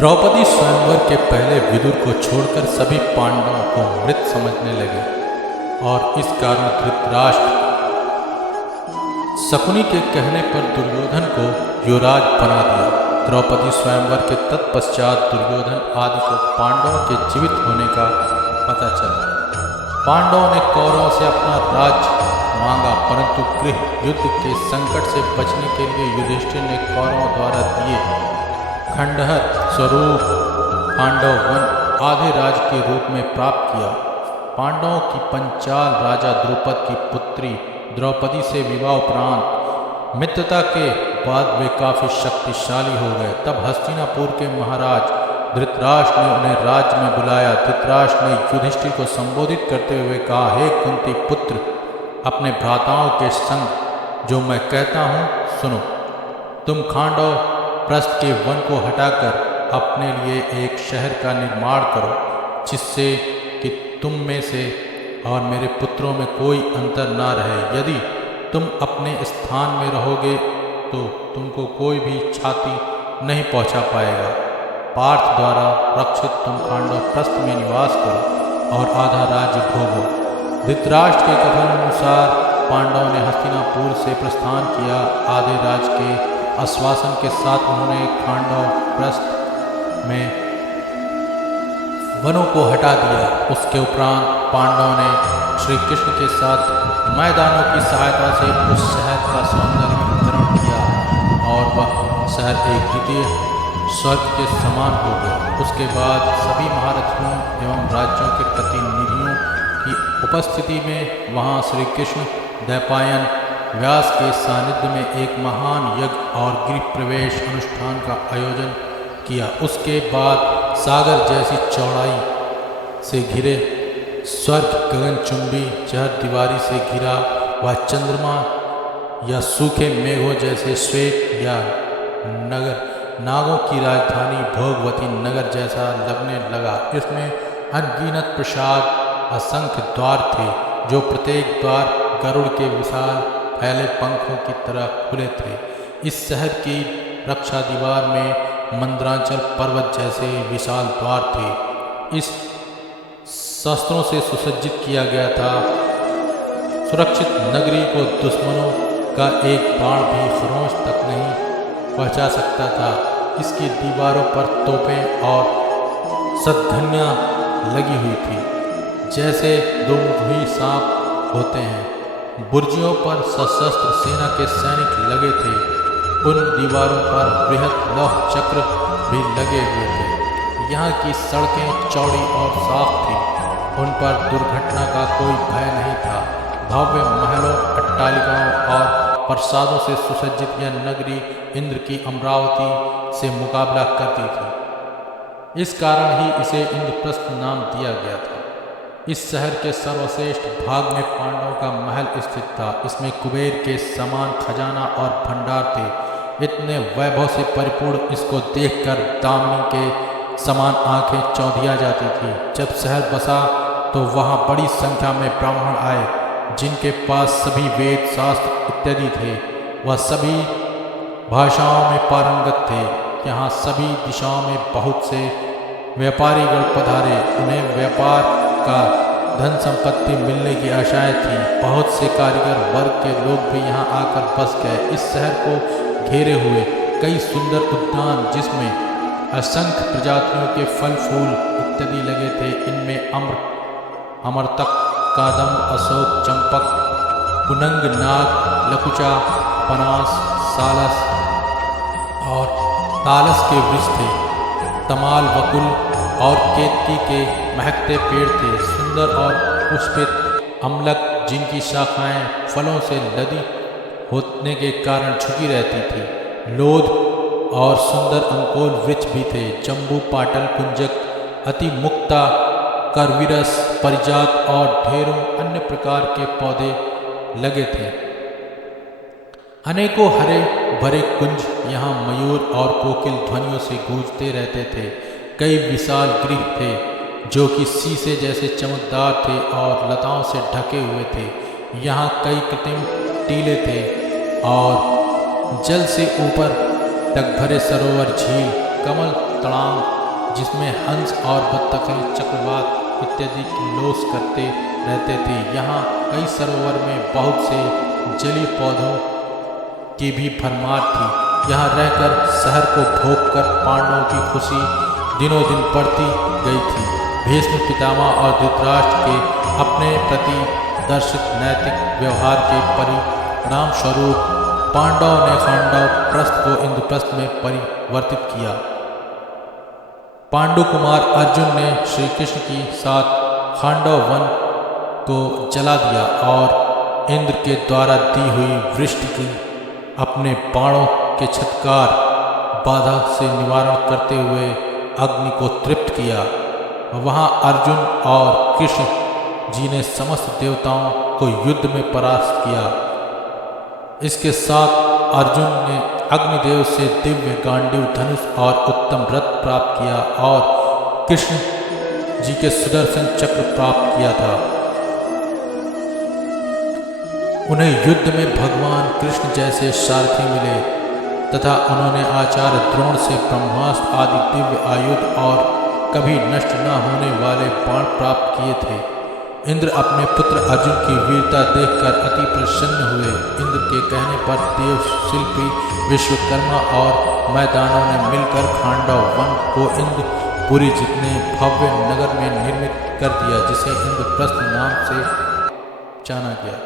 द्रौपदी स्वयंवर के पहले विदुर को छोड़कर सभी पांडवों को मृत समझने लगे और इस कारण धृतराष्ट्र शकुनी के कहने पर दुर्योधन को युवराज बना दिया। द्रौपदी स्वयंवर के तत्पश्चात दुर्योधन आदि को पांडवों के जीवित होने का पता चला। पांडवों ने कौरवों से अपना राज्य मांगा, परंतु गृह युद्ध के संकट से बचने के लिए युधिष्ठिर ने कौरवों द्वारा दिए खंडहर स्वरूप पांडव वन आधे राज के रूप में प्राप्त किया। पांडवों की पंचाल राजा द्रुपद की पुत्री द्रौपदी से विवाह उपरांत मित्रता के बाद वे काफी शक्तिशाली हो गए। तब हस्तिनापुर के महाराज धृतराष्ट्र ने उन्हें राज्य में बुलाया। धृतराष्ट्र ने युधिष्ठिर को संबोधित करते हुए कहा, हे कुंती पुत्र, अपने भ्राताओं के संग जो मैं कहता हूँ सुनो। तुम खांडव प्रस्थ के वन को हटाकर अपने लिए एक शहर का निर्माण करो, जिससे कि तुम में से और मेरे पुत्रों में कोई अंतर ना रहे। यदि तुम अपने स्थान में रहोगे तो तुमको कोई भी क्षति नहीं पहुंचा पाएगा। पार्थ द्वारा रक्षित तुम खांडव प्रस्थ में निवास करो और आधा राज्य भोगो। धृतराष्ट्र के कथन अनुसार पांडवों ने हस्तिनापुर से प्रस्थान किया। आधे राज्य के आश्वासन के साथ उन्होंने खांडव प्रस्थ में वनों को हटा दिया। उसके उपरांत पांडवों ने श्री कृष्ण के साथ मैदानों की सहायता से उस शहर का सौंदर्यीकरण किया और वह शहर एक द्वितीय स्वर्ग के समान हो गया। उसके बाद सभी महारथियों एवं राज्यों के प्रतिनिधियों की उपस्थिति में वहाँ श्री कृष्ण द्वैपायन व्यास के सानिध्य में एक महान यज्ञ और गृह प्रवेश अनुष्ठान का आयोजन किया। उसके बाद सागर जैसी चौड़ाई से घिरे स्वर्ग गगनचुंबी चहर दीवारी से घिरा व चंद्रमा या सूखे मेघों जैसे श्वेत या नगर नागों की राजधानी भोगवती नगर जैसा लगने लगा। इसमें अनगिनत प्रसाद असंख्य द्वार थे, जो प्रत्येक द्वार गरुड़ के विशाल फैले पंखों की तरह खुले थे। इस शहर की रक्षा दीवार में मंदरांचल पर्वत जैसे विशाल द्वार थे। इस शस्त्रों से सुसज्जित किया गया था। सुरक्षित नगरी को दुश्मनों का एक बाण भी खरोंच तक नहीं पहुंचा सकता था। इसकी दीवारों पर तोपें और सद्घनियाँ लगी हुई थी, जैसे दो मुखी सांप होते हैं। बुर्जियों पर सशस्त्र सेना के सैनिक लगे थे। उन दीवारों पर बृहत लौह चक्र भी लगे हुए थे। यहाँ की सड़कें चौड़ी और साफ थी। उन पर दुर्घटना का कोई भय नहीं था। भव्य महलों, अट्टालिकाओं और प्रसादों से सुसज्जित यह नगरी इंद्र की अमरावती से मुकाबला करती थी। इस कारण ही इसे इंद्रप्रस्थ नाम दिया गया था। इस शहर के सर्वश्रेष्ठ भाग में पांडवों का महल स्थित था। इसमें कुबेर के समान खजाना और भंडार थे। इतने वैभव से परिपूर्ण इसको देखकर दामिनी के समान आंखें चौंधिया जाती थी। जब शहर बसा तो वहाँ बड़ी संख्या में ब्राह्मण आए, जिनके पास सभी वेद शास्त्र इत्यादि थे। वह सभी भाषाओं में पारंगत थे। यहाँ सभी दिशाओं में बहुत से व्यापारीगण पधारे। उन्हें व्यापार का धन संपत्ति मिलने की आशाएं थी। बहुत से कारीगर वर्ग के लोग भी यहाँ आकर बस गए। इस शहर को घेरे हुए कई सुंदर उद्यान, जिसमें असंख्य प्रजातियों के फल फूल इत्यादि लगे थे। इनमें अम्र, अमरतक, कादम, अशोक, चंपक, पुनंग, नाग, लकुचा, पनास, सालस और तालस के वृक्ष थे। तमाल, वकुल और केतकी के महकते पेड़ थे। सुंदर और पुष्पित अमलक, जिनकी शाखाएं फलों से लदी होने के कारण झुकी रहती थी। लोध और सुंदर अंकोल वृक्ष भी थे। जम्बू, पाटल, कुंजक, अति मुक्ता, करविरस, परिजात और ढेरों अन्य प्रकार के पौधे लगे थे। अनेकों हरे भरे कुंज यहाँ मयूर और कोकिल ध्वनियों से गूंजते रहते थे। कई विशाल गृह थे, जो कि शीशे जैसे चमकदार थे और लताओं से ढके हुए थे। यहाँ कई कृत्रिम टीले थे और जल से ऊपर तक भरे सरोवर, झील, कमल तड़ांग जिसमें हंस और बत्तखें चक्रवात इत्यादि की लोस करते रहते थे। यहाँ कई सरोवर में बहुत से जलीय पौधों की भी भरमार थी। यहाँ रहकर शहर को भोगकर पांडवों की खुशी दिनों दिन बढ़ती गई थी। भीष्म पितामह और धृतराष्ट्र के अपने प्रति दर्शित नैतिक व्यवहार के परिणाम स्वरूप पांडवों ने खांडव प्रस्थ को इंद्रप्रस्थ में परिवर्तित किया। पांडु कुमार अर्जुन ने श्री कृष्ण के साथ खांडव वन को जला दिया और इंद्र के द्वारा दी हुई वृष्टि की अपने बाणों के छत्कार बाधा से निवारण करते हुए अग्नि को तृप्त किया। वहाँ अर्जुन और कृष्ण जी ने समस्त देवताओं को युद्ध में परास्त किया। इसके साथ अर्जुन ने अग्निदेव से दिव्य गांडीव धनुष और उत्तम रथ प्राप्त किया और कृष्ण जी के सुदर्शन चक्र प्राप्त किया था। उन्हें युद्ध में भगवान कृष्ण जैसे सारथी मिले तथा उन्होंने आचार्य द्रोण से ब्रह्मास्त्र आदि दिव्य आयुध और कभी नष्ट न होने वाले बाण प्राप्त किए थे। इंद्र अपने पुत्र अर्जुन की वीरता देखकर अति प्रसन्न हुए। इंद्र के कहने पर देव शिल्पी विश्वकर्मा और मैदानों ने मिलकर खांडव वन को इंद्रपुरी जितने भव्य नगर में निर्मित कर दिया, जिसे इंद्रप्रस्थ नाम से जाना गया।